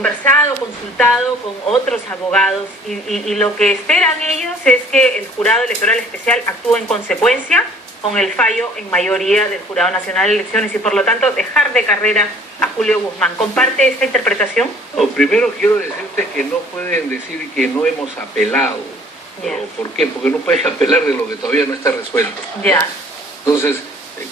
conversado, consultado con otros abogados y lo que esperan ellos es que el Jurado Electoral Especial actúe en consecuencia con el fallo en mayoría del Jurado Nacional de Elecciones y por lo tanto dejar de carrera a Julio Guzmán. ¿Comparte esta interpretación? No, primero quiero decirte que no pueden decir que no hemos apelado. Yeah. ¿Por qué? Porque no puedes apelar de lo que todavía no está resuelto. Ya. Yeah. Entonces,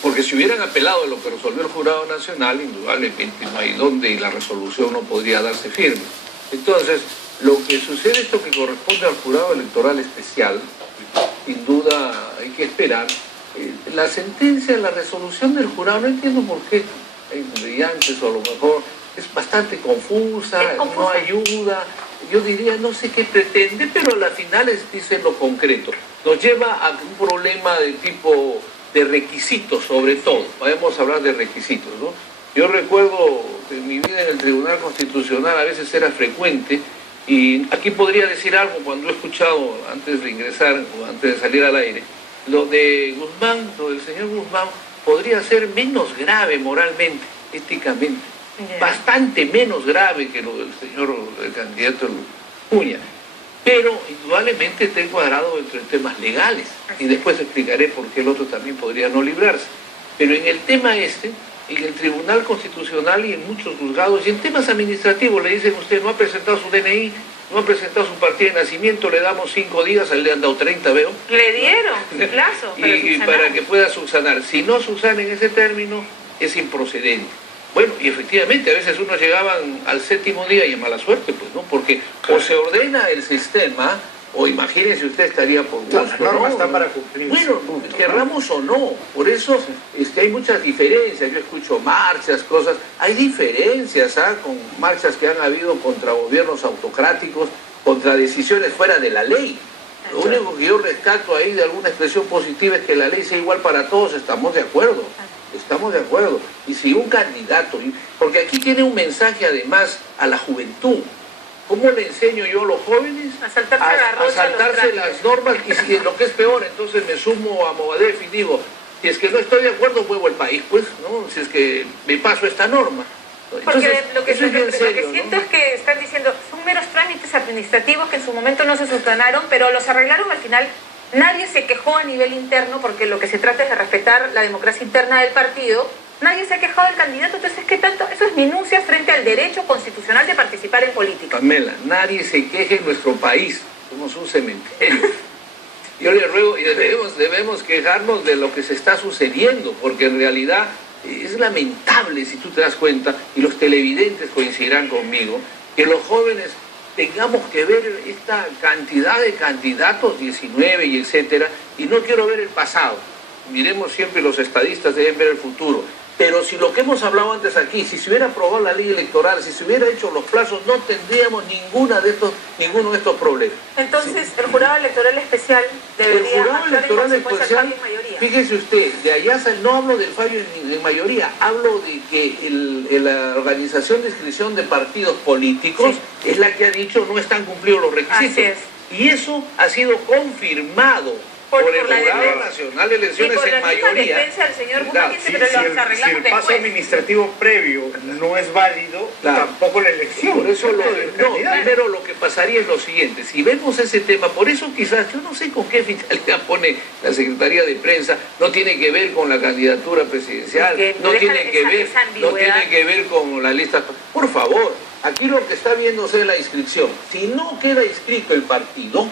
porque si hubieran apelado de lo que resolvió el Jurado Nacional, indudablemente no hay dónde y la resolución no podría darse firme. Entonces, lo que sucede es esto que corresponde al Jurado Electoral Especial, sin duda hay que esperar. La sentencia, la resolución del jurado, no entiendo por qué hay brillantes o a lo mejor es bastante confusa, no ayuda. Yo diría, no sé qué pretende, pero a la final dice lo concreto. Nos lleva a un problema de tipo de requisitos, sobre todo. Podemos hablar de requisitos, ¿no? Yo recuerdo que en mi vida en el Tribunal Constitucional a veces era frecuente, y aquí podría decir algo cuando he escuchado antes de ingresar o antes de salir al aire. Lo de Guzmán, lo del señor Guzmán, podría ser menos grave moralmente, éticamente. Yeah. Bastante menos grave que lo del señor el candidato Cuña. Pero indudablemente está encuadrado entre temas legales. Y después explicaré por qué el otro también podría no librarse. Pero en el tema en el Tribunal Constitucional y en muchos juzgados, y en temas administrativos, le dicen usted no ha presentado su DNI, no ha presentado su partida de nacimiento, le damos 5 días, a él le han dado 30, veo. Le dieron plazo y para que pueda subsanar. Si no subsana en ese término, es improcedente. Bueno, y efectivamente, a veces unos llegaban al 7º día y a mala suerte, pues, ¿no? Porque o se ordena el sistema, o imagínense usted estaría por gusto. La norma está para cumplir. Bueno, querramos o no, por eso hay muchas diferencias. Yo escucho marchas, cosas, hay diferencias, con marchas que han habido contra gobiernos autocráticos, contra decisiones fuera de la ley. Lo único que yo rescato ahí de alguna expresión positiva es que la ley sea igual para todos, estamos de acuerdo. Estamos de acuerdo. Y si un candidato, porque aquí tiene un mensaje además a la juventud. ¿Cómo le enseño yo a los jóvenes a saltarse las normas? Y si lo que es peor, entonces me sumo a Movadef y digo, si es que no estoy de acuerdo, muevo el país, pues, ¿no? Si es que me paso esta norma. Entonces, porque lo que siento es que están diciendo, son meros trámites administrativos que en su momento no se subsanaron, pero los arreglaron al final. Nadie se quejó a nivel interno, porque lo que se trata es de respetar la democracia interna del partido. Nadie se ha quejado del candidato, entonces ¿qué tanto? Eso es minucia frente al derecho constitucional de participar en política. Pamela, nadie se queje en nuestro país, somos un cementerio. Yo le ruego, y debemos quejarnos de lo que se está sucediendo, porque en realidad es lamentable, si tú te das cuenta, y los televidentes coincidirán conmigo, que los jóvenes tengamos que ver esta cantidad de candidatos, 19 y etcétera, y no quiero ver el pasado. Miremos siempre, los estadistas deben ver el futuro. Pero si lo que hemos hablado antes aquí, si se hubiera aprobado la ley electoral, si se hubiera hecho los plazos, no tendríamos ninguno de estos problemas. Entonces, el Jurado Electoral Especial debería... El Jurado Electoral Especial, fíjese usted, de allá no hablo del fallo en mayoría, hablo de que la Organización de Inscripción de Partidos Políticos es la que ha dicho no están cumplidos los requisitos. Así es. Y eso ha sido confirmado por el Jurado Nacional de Elecciones en mayoría. Del señor claro, si el paso administrativo previo no es válido, claro, tampoco la elección. Por eso primero lo que pasaría es lo siguiente, si vemos ese tema, por eso quizás, yo no sé con qué finalidad pone la Secretaría de Prensa, no tiene que ver con la candidatura presidencial, no tiene que ver con la lista. Por favor, aquí lo que está viéndose es la inscripción. Si no queda inscrito el partido,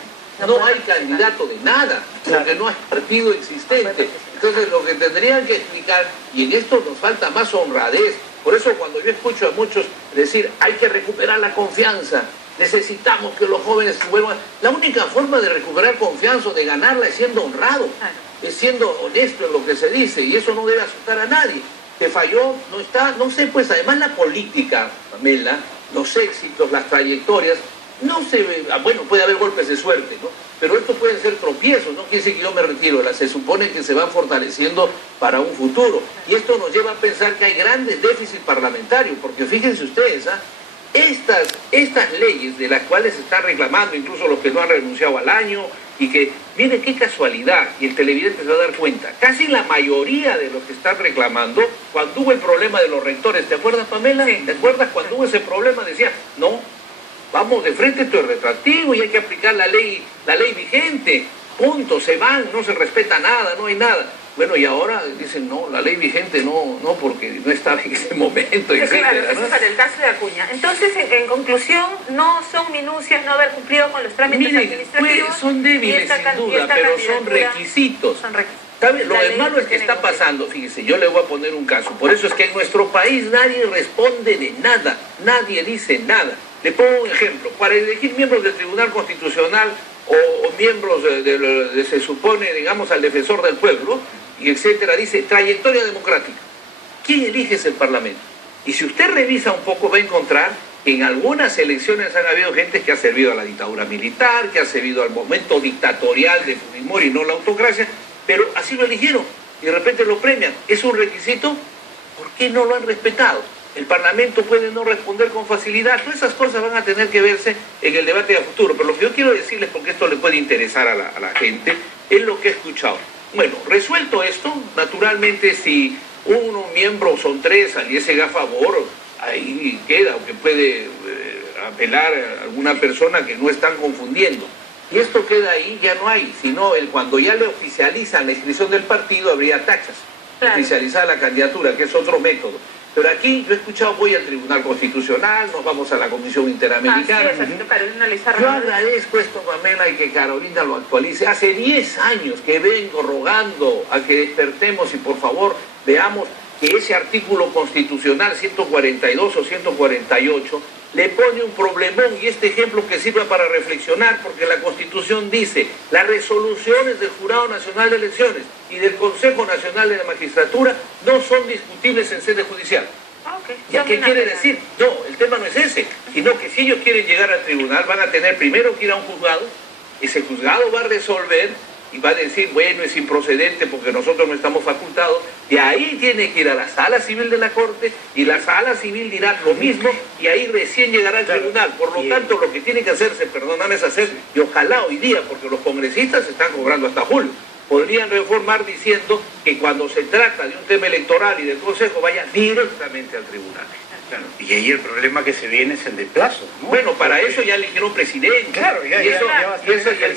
no hay candidato de nada, porque no hay partido existente. Entonces lo que tendrían que explicar, y en esto nos falta más honradez, por eso cuando yo escucho a muchos decir hay que recuperar la confianza, necesitamos que los jóvenes vuelvan, la única forma de recuperar confianza o de ganarla es siendo honrado, es siendo honesto en lo que se dice, y eso no debe asustar a nadie. Que falló, no está, no sé, pues además la política, Pamela, los éxitos, las trayectorias, no se ve, bueno, puede haber golpes de suerte, ¿no? Pero estos pueden ser tropiezos, no quiere decir que yo me retiro, se supone que se van fortaleciendo para un futuro. Y esto nos lleva a pensar que hay grandes déficits parlamentarios, porque fíjense ustedes, estas leyes de las cuales se está reclamando, incluso los que no han renunciado al año, y que, mire qué casualidad, y el televidente se va a dar cuenta, casi la mayoría de los que están reclamando, cuando hubo el problema de los rectores, ¿te acuerdas, Pamela? Sí. ¿Te acuerdas cuando hubo ese problema? Decía, no, vamos de frente, esto es retroactivo y hay que aplicar la ley vigente, punto, se van, no se respeta nada, no hay nada. Bueno, y ahora dicen, no, la ley vigente no, porque no estaba en ese momento, etcétera, claro, ¿no? eso es para el caso de Acuña. Entonces, en conclusión, no son minucias no haber cumplido con los trámites administrativos. Pues, son débiles sin duda, pero son requisitos. ¿Sabe? Lo malo es que está pasando, fíjese, yo le voy a poner un caso. Por eso es que en nuestro país nadie responde de nada, nadie dice nada. Le pongo un ejemplo, para elegir miembros del Tribunal Constitucional o miembros se supone, digamos, al defensor del pueblo, y etcétera, dice trayectoria democrática. ¿Quién elige ese Parlamento? Y si usted revisa un poco va a encontrar que en algunas elecciones han habido gente que ha servido a la dictadura militar, que ha servido al momento dictatorial de Fujimori y no la autocracia, pero así lo eligieron y de repente lo premian. ¿Es un requisito? ¿Por qué no lo han respetado? El Parlamento puede no responder con facilidad. Todas esas cosas van a tener que verse en el debate de futuro. Pero lo que yo quiero decirles, porque esto le puede interesar a la gente, es lo que he escuchado. Bueno, resuelto esto, naturalmente si uno miembro son tres saliese a favor, ahí queda, aunque puede apelar a alguna persona que no están confundiendo. Y esto queda ahí, ya no hay, sino cuando ya le oficializan la inscripción del partido habría tachas, claro. Oficializar la candidatura, que es otro método. Pero aquí yo he escuchado, voy al Tribunal Constitucional, nos vamos a la Comisión Interamericana. Yo agradezco esto, Pamela, y que Carolina lo actualice. Hace 10 años que vengo rogando a que despertemos y por favor veamos que ese artículo constitucional 142 o 148 le pone un problemón, y este ejemplo que sirva para reflexionar, porque la Constitución dice, las resoluciones del Jurado Nacional de Elecciones y del Consejo Nacional de la Magistratura no son discutibles en sede judicial. ¿Ya qué quiere decir? No, el tema no es ese, sino que si ellos quieren llegar al tribunal van a tener primero que ir a un juzgado, ese juzgado va a resolver y va a decir, bueno, es improcedente porque nosotros no estamos facultados, de ahí tiene que ir a la sala civil de la Corte y la sala civil dirá lo mismo y ahí recién llegará al tribunal. Por lo tanto, lo que tiene que hacerse, perdóname, es hacer, y ojalá hoy día, porque los congresistas están cobrando hasta julio, podrían reformar diciendo que cuando se trata de un tema electoral y del Consejo vaya directamente al tribunal. Claro. Y ahí el problema que se viene es el de plazo, ¿no? Bueno, para eso ya eligieron presidente. Claro, y el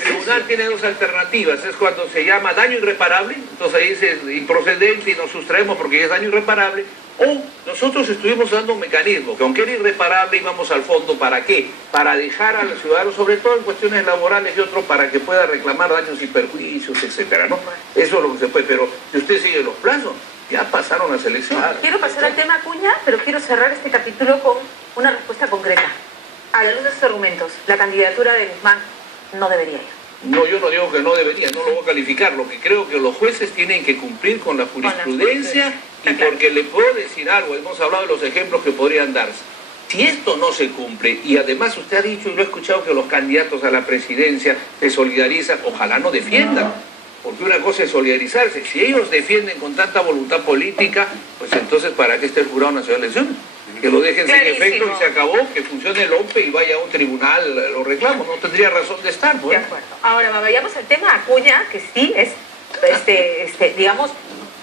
tribunal tiene dos alternativas. Es cuando se llama daño irreparable, entonces ahí dice improcedente y nos sustraemos porque ya es daño irreparable. O nosotros estuvimos dando un mecanismo que aunque era irreparable íbamos al fondo. ¿Para qué? Para dejar al ciudadano, sobre todo en cuestiones laborales y otros, para que pueda reclamar daños y perjuicios, etcétera, ¿no? Eso es lo que se puede. Pero si usted sigue los plazos, ya pasaron las elecciones. Quiero pasar al tema Acuña, pero quiero cerrar este capítulo con una respuesta concreta. A la luz de sus argumentos, la candidatura de Guzmán no debería ir. No, yo no digo que no debería, no lo voy a calificar. Lo que creo que los jueces tienen que cumplir con la jurisprudencia y porque le puedo decir algo, hemos hablado de los ejemplos que podrían darse. Si esto no se cumple, y además usted ha dicho y lo he escuchado que los candidatos a la presidencia se solidarizan, ojalá no defiendan. Porque una cosa es solidarizarse. Si ellos defienden con tanta voluntad política, pues entonces ¿para qué está el Jurado Nacional de Elecciones? Que lo dejen sin efecto y se acabó, que funcione el OMPE y vaya a un tribunal los reclamos. No tendría razón de estar, pues. De acuerdo. Ahora vayamos al tema Acuña, que sí es, digamos,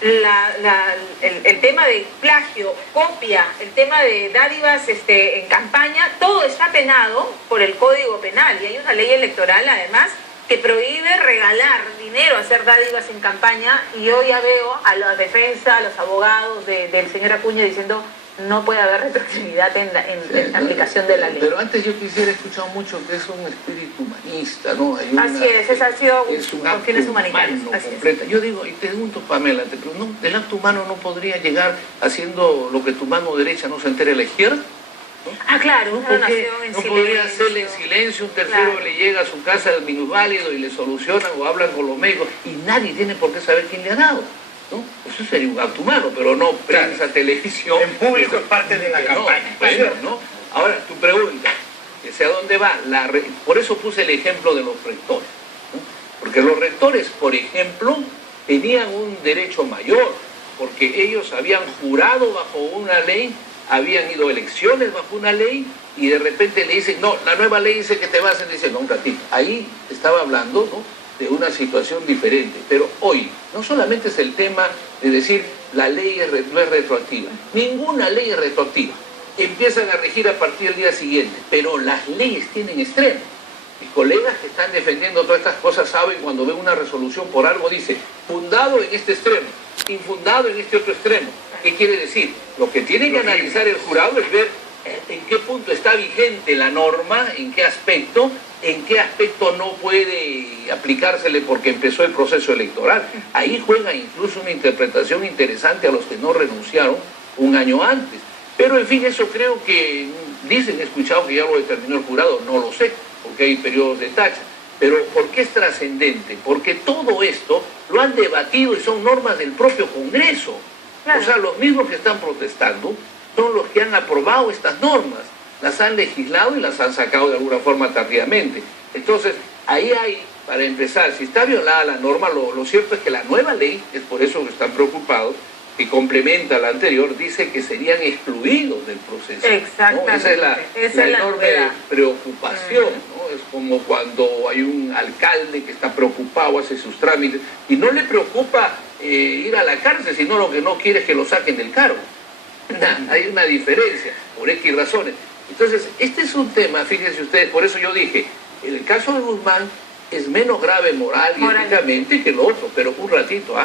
el tema de plagio, copia, el tema de dádivas en campaña, todo está penado por el Código Penal y hay una ley electoral además que prohíbe regalar dinero, hacer dádivas en campaña, y yo ya veo a la defensa, a los abogados del señor Acuña diciendo no puede haber retroactividad en la aplicación de la ley. Pero antes yo quisiera escuchar mucho que es un espíritu humanista, ¿no? Así es, esa ha sido con fines humanitarios. Yo digo, y te pregunto, Pamela, el acto humano no podría llegar haciendo lo que tu mano derecha no se entere a la izquierda, ¿no? Ah, claro, una donación en silencio. No podría hacerle en silencio, un tercero claro. Le llega a su casa el minusválido y le solucionan o hablan con los médicos y nadie tiene por qué saber quién le ha dado, ¿no? Eso sería un acto humano, pero no prensa, claro. Televisión. En público es parte de la campaña. ¿No? Ahora, tu pregunta, ¿a dónde va? Por eso puse el ejemplo de los rectores, ¿no? Porque los rectores, por ejemplo, tenían un derecho mayor, porque ellos habían jurado bajo una ley, habían ido a elecciones bajo una ley y de repente le dicen, no, la nueva ley dice que te vas a decir, no, un ratito. Ahí estaba hablando, ¿no?, de una situación diferente. Pero hoy, no solamente es el tema de decir la ley no es retroactiva. Ninguna ley es retroactiva. Empiezan a regir a partir del día siguiente, pero las leyes tienen extremos. Mis colegas que están defendiendo todas estas cosas saben cuando ven una resolución por algo, dice, fundado en este extremo, infundado en este otro extremo. ¿Qué quiere decir? Lo que tiene que analizar el jurado es ver en qué punto está vigente la norma, en qué aspecto no puede aplicársele porque empezó el proceso electoral. Ahí juega incluso una interpretación interesante a los que no renunciaron un año antes. Pero en fin, eso creo que dicen, he escuchado que ya lo determinó el jurado, no lo sé, porque hay periodos de tacha. Pero ¿por qué es trascendente? Porque todo esto lo han debatido y son normas del propio Congreso. Claro. O sea, los mismos que están protestando son los que han aprobado estas normas, las han legislado y las han sacado de alguna forma tardíamente. Entonces, ahí hay, para empezar, si está violada la norma, lo cierto es que la nueva ley, es por eso que están preocupados, que complementa la anterior, dice que serían excluidos del proceso. Exactamente. ¿No? Esa es la enorme preocupación, ¿no? Es como cuando hay un alcalde que está preocupado, hace sus trámites, y no le preocupa ir a la cárcel, sino lo que no quiere es que lo saquen del cargo. Hay una diferencia, por X razones. Entonces, este es un tema, fíjense ustedes, por eso yo dije, el caso de Guzmán es menos grave moral y éticamente que lo otro, pero un ratito,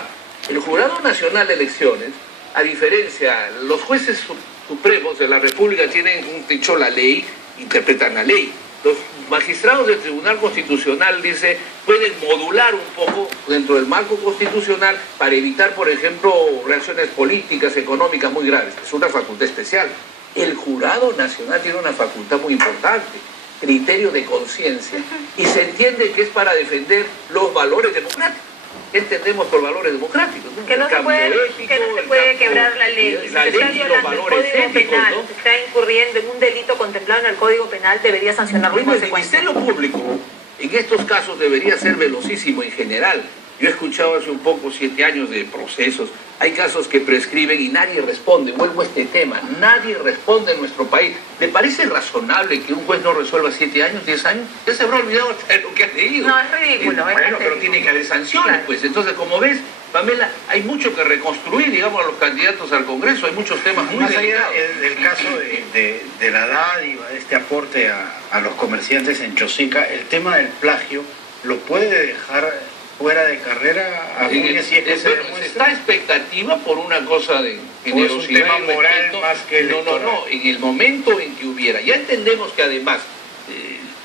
el Jurado Nacional de Elecciones, a diferencia, los jueces supremos de la República tienen un techo la ley, interpretan la ley. Los magistrados del Tribunal Constitucional, dice, pueden modular un poco dentro del marco constitucional para evitar, por ejemplo, reacciones políticas, económicas muy graves. Es una facultad especial. El Jurado Nacional tiene una facultad muy importante, criterio de conciencia, y se entiende que es para defender los valores democráticos. ¿Qué entendemos por valores democráticos? ¿No? Que no se puede quebrar la ley. La ley y los valores éticos, ¿no? Se está incurriendo en un delito contemplado en el Código Penal, debería sancionarlo en consecuencia. El Ministerio Público en estos casos debería ser velocísimo en general. Yo he escuchado hace un poco 7 años de procesos. Hay casos que prescriben y nadie responde. Vuelvo a este tema. Nadie responde en nuestro país. ¿Le parece razonable que un juez no resuelva 7 años, 10 años? Ya se habrá olvidado de lo que ha leído. No, es ridículo. Bueno, pero tiene que haber sanciones, claro. Pues. Entonces, como ves, Pamela, hay mucho que reconstruir, digamos, a los candidatos al Congreso. Hay muchos temas muy delicados. Del caso de la dádiva, de este aporte a los comerciantes en Chosica, el tema del plagio, ¿lo puede dejar fuera de carrera a Núñez si es que se demuestra? Está expectativa por una cosa de generosidad. Es un tema moral más que electoral. No, en el momento en que hubiera. Ya entendemos que además,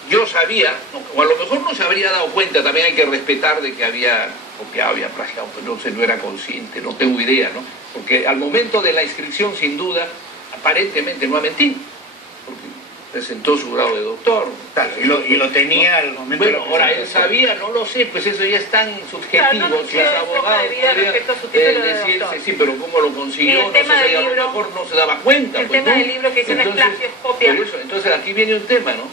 yo sabía, o a lo mejor no se habría dado cuenta, también hay que respetar de que había copiado, había plagiado, pero no era consciente, no tengo idea, ¿no? Porque al momento de la inscripción, sin duda, aparentemente no ha mentido. Presentó su grado de doctor. Claro, y lo tenía al momento. Bueno, ahora él sabía, no lo sé, pues eso ya es tan subjetivo. Claro, si es abogado, podría decirse, sí, pero cómo lo consiguió, no sé, si a lo mejor no se daba cuenta. El pues, tema ¿no? del libro que dice no es plagio, es copia. Por eso, entonces aquí viene un tema, ¿no?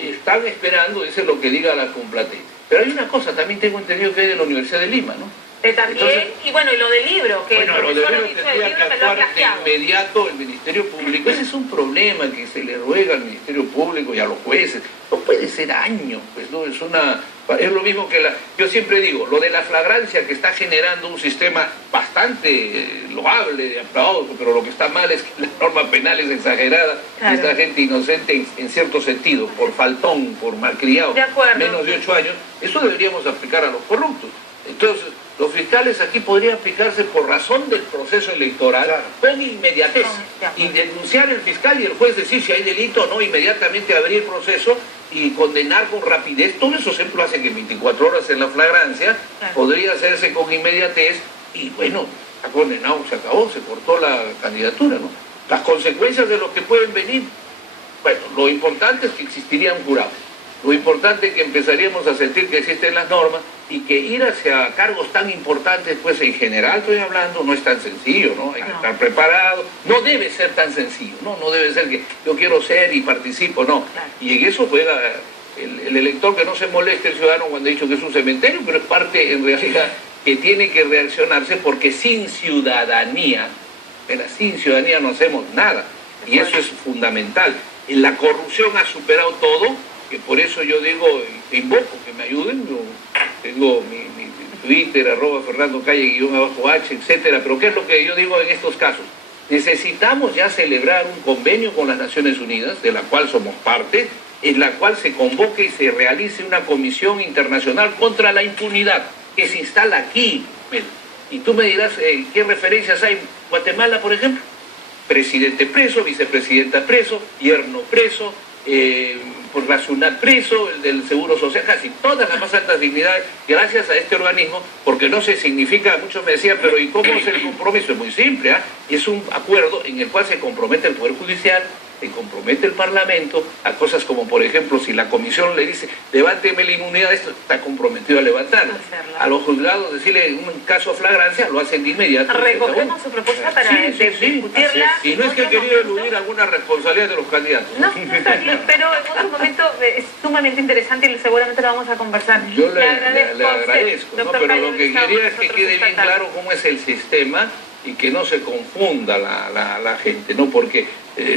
Están esperando, eso es lo que diga la Complatec. Pero hay una cosa, también tengo entendido que hay de la Universidad de Lima, ¿no? También, entonces, y bueno, y lo del libro, que bueno, el profesor lo del libro tendría que actuar de inmediato el Ministerio Público. Ese es un problema que se le ruega al Ministerio Público y a los jueces. No puede ser años, pues no, es lo mismo que yo siempre digo, lo de la flagrancia que está generando un sistema bastante loable, de aplauso, pero lo que está mal es que la norma penal es exagerada, claro. Y esta gente inocente en cierto sentido, por faltón, por malcriado, menos de 8 años, eso deberíamos aplicar a los corruptos. Entonces, los fiscales aquí podrían aplicarse por razón del proceso electoral, claro, con inmediatez, y denunciar el fiscal y el juez decir si hay delito o no, inmediatamente abrir el proceso y condenar con rapidez. Todo eso siempre lo hacen en 24 horas en la flagrancia, claro, podría hacerse con inmediatez y bueno, está condenado, se acabó, se cortó la candidatura, ¿no? Las consecuencias de lo que pueden venir, bueno, lo importante es que existiría un jurado. Lo importante es que empezaríamos a sentir que existen las normas y que ir hacia cargos tan importantes, pues en general estoy hablando, no es tan sencillo, ¿no? Hay que estar preparado, no debe ser tan sencillo, no debe ser que yo quiero ser y participo, no. Y en eso juega el elector, que no se moleste el ciudadano cuando ha dicho que es un cementerio, pero es parte en realidad que tiene que reaccionarse porque sin ciudadanía no hacemos nada. Y eso es fundamental. La corrupción ha superado todo que por eso yo digo, invoco que me ayuden. Yo tengo mi Twitter, @FernandoCalle_H, etcétera. Pero ¿qué es lo que yo digo en estos casos? Necesitamos ya celebrar un convenio con las Naciones Unidas, de la cual somos parte, en la cual se convoque y se realice una comisión internacional contra la impunidad, que se instala aquí. Y tú me dirás, ¿qué referencias hay? Guatemala, por ejemplo. Presidente preso, vicepresidenta preso, yerno preso, por la SUNAT preso, el del Seguro Social, casi todas las más altas dignidades, gracias a este organismo, porque no se significa, muchos me decían, pero ¿y cómo es el compromiso? Es muy simple, y es un acuerdo en el cual se compromete el Poder Judicial, se compromete el Parlamento a cosas como, por ejemplo, si la comisión le dice, levánteme la inmunidad, esto está comprometido a levantarla. A los juzgados decirle un caso a flagrancia, lo hacen de inmediato. Recogemos su propuesta para discutirla. Y no es que he querido eludir alguna responsabilidad de los candidatos. No, no está bien, pero en otro momento es sumamente interesante y seguramente lo vamos a conversar. Yo le agradezco, ¿no? Pero lo que quería es que quede bien claro cómo es el sistema y que no se confunda la gente, ¿no? Porque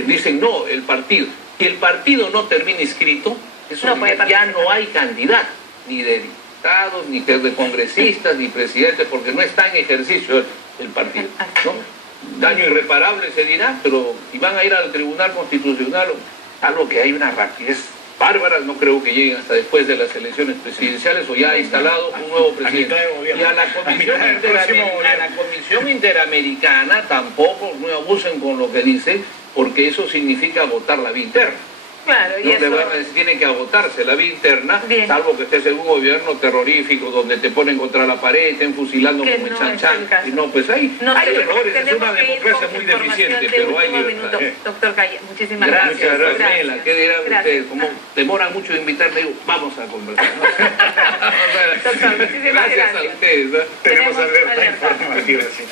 dicen, no, el partido. Si el partido no termina inscrito, eso no ya no hay candidato, ni de diputados, ni de congresistas, ni presidentes, porque no está en ejercicio el partido, ¿no? Daño irreparable se dirá, pero si van a ir al Tribunal Constitucional, algo que hay una rapidez bárbara, no creo que lleguen hasta después de las elecciones presidenciales o ya ha instalado un nuevo presidente. Y a la Comisión Interamericana tampoco no abusen con lo que dicen, porque eso significa votar la vía interna. Claro, y no eso... le van a decir, tiene que agotarse la vía interna, salvo que estés en un gobierno terrorífico donde te ponen contra la pared, estén fusilando como en Chan. Y no, pues hay errores, es una democracia muy deficiente, pero hay libertad. Doctor Calle, muchísimas gracias. Gracias. ¿Qué dirán ustedes? Como demoran mucho en invitarme, digo, vamos a conversar. Doctor, muchísimas gracias. Gracias a ustedes. Tenemos alerta informativa, sí.